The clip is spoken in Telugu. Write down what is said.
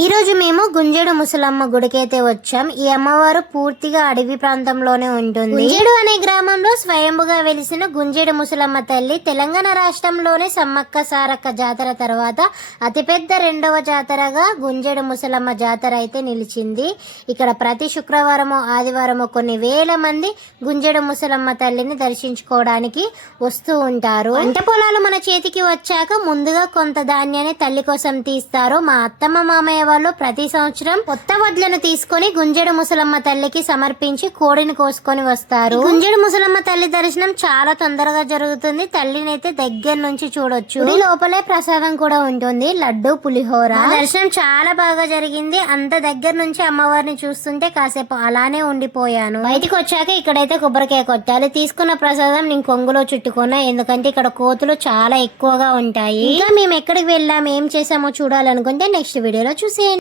ఈరోజు మేము గుంజడు ముసలమ్మ గుడికైతే వచ్చాం. ఈ అమ్మవారు పూర్తిగా అడవి ప్రాంతంలోనే ఉంటుంది. గుంజడు అనే గ్రామంలో స్వయంభుగా వెలిసిన గుంజడు ముసలమ్మ తల్లి తెలంగాణ రాష్ట్రంలోని సమ్మక్క సారక్క జాతర తర్వాత అతిపెద్ద రెండవ జాతరగా గుంజడు ముసలమ్మ జాతర అయితే నిలిచింది. ఇక్కడ ప్రతి శుక్రవారము ఆదివారము కొన్ని వేల మంది గుంజడు ముసలమ్మ తల్లిని దర్శించుకోవడానికి వస్తూ ఉంటారు. పంట పొలాలు మన చేతికి వచ్చాక ముందుగా కొంత ధాన్యాన్ని తల్లి కోసం తీస్తారు. మా అత్తమ్మ మామయ్య వాళ్ళు ప్రతి సంవత్సరం కొత్త వడ్లను తీసుకొని గుంజడు ముసలమ్మ తల్లికి సమర్పించి కోడిని కోసుకొని వస్తారు. గుంజడు ముసలమ్మ తల్లి దర్శనం చాలా తొందరగా జరుగుతుంది. తల్లిని అయితే దగ్గర నుంచి చూడొచ్చు. గుడి లోపలే ప్రసాదం కూడా ఉంటుంది. లడ్డు పులిహోర. దర్శనం చాలా బాగా జరిగింది. అంత దగ్గర నుంచి అమ్మవారిని చూస్తుంటే కాసేపు అలానే ఉండిపోయాను. బయటికి వచ్చాక ఇక్కడైతే కొబ్బరికాయ కొట్టాలి. తీసుకున్న ప్రసాదం నేను కొంగులో చుట్టుకున్నా. ఎందుకంటే ఇక్కడ కోతులు చాలా ఎక్కువగా ఉంటాయి. ఇంకా మేము ఎక్కడికి వెళ్ళాము ఏం చేసామో చూడాలనుకుంటే నెక్స్ట్ వీడియోలో చూసేయండి